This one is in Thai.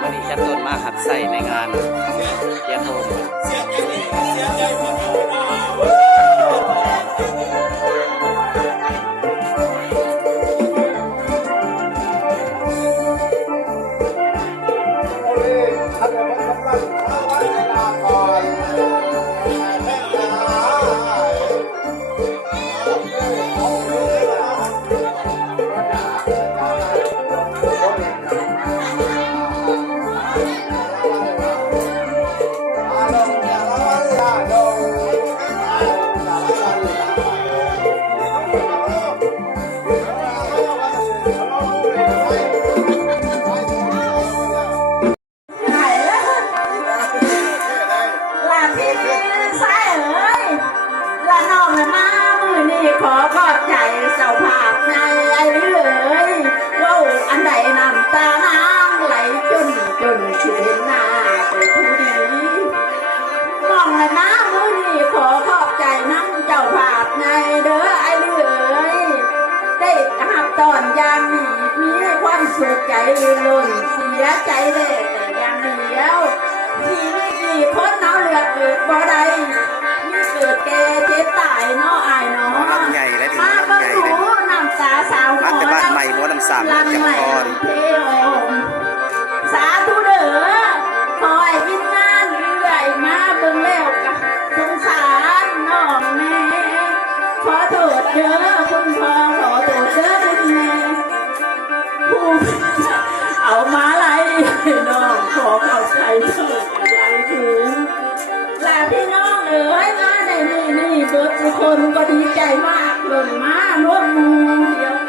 วันนี้จะต้นมาหัดใส่ในงานเยียโทมขอขอบใจเจ้าภาพในไอ้เลยว่าอันใดน้ำตานางไหลจนสิเห็นหน้าแต่ผู้ดีมองละน้ำมือนี่ขอขอบใจน้ำเจ้าภาพในเด้อไอ้เลยได้หับตอนยามมีความสุขใจล้นเสียใจเลยแต่อย่างเดียวที่ไม่กี่คนเนาะเลือกเกิดบ่ได้มีเกิดแก่เจ็บตายเนาะอายเนาะมาก็รู้น้ำตาสาวหมอลำใหม่หมอลำสามจากพรสาธุเด้อคอยวิญญาณเรื่อยมาเบิ่งแล้วกับสงสารน้องแม่ขอโทษเด้อคุณพ่อขอโทษเด้อคุณแม่ผู้เอามาไล่น้องขอเข้าใจเถิดยังถึงลาพี่น้องเอ๋ยมาในนี่เบิดทุกคนก็ดีใจมากเลยมาร่วมมือเดียว